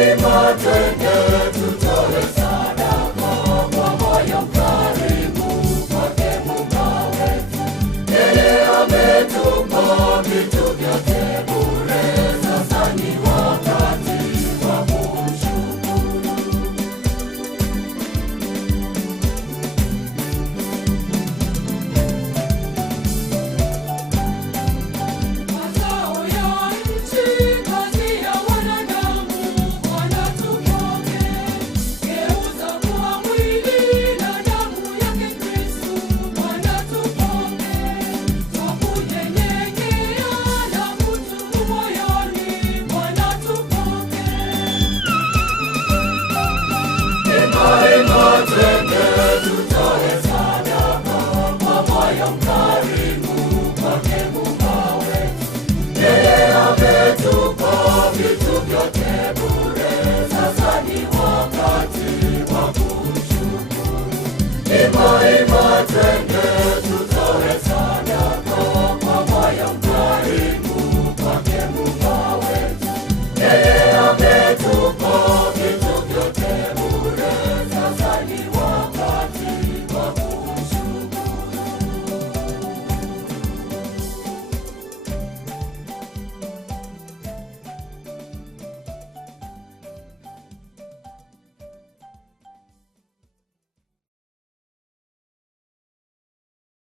Ima twende tutoe sadaka kwa moyo mkarimu kwake Muumba wetu. Yeye ametupa vitu vyote bure, sasa ni wakati wa kumshukuru. Mazao ya nchi, kazi ya wanadamu, Bwana tupokee. Geuza kuwa mwili na damu yake Kristo, Bwana tupokee. Kwa kunyenyekea na kutubu moyoni, Bwana tupokee. Ima twende tutoe sadaka kwa moyo mkarimu kwake Muumba wetu. Yeye ametupa vitu vyote bure, sasa ni wakati wa kumshukuru. Ima twende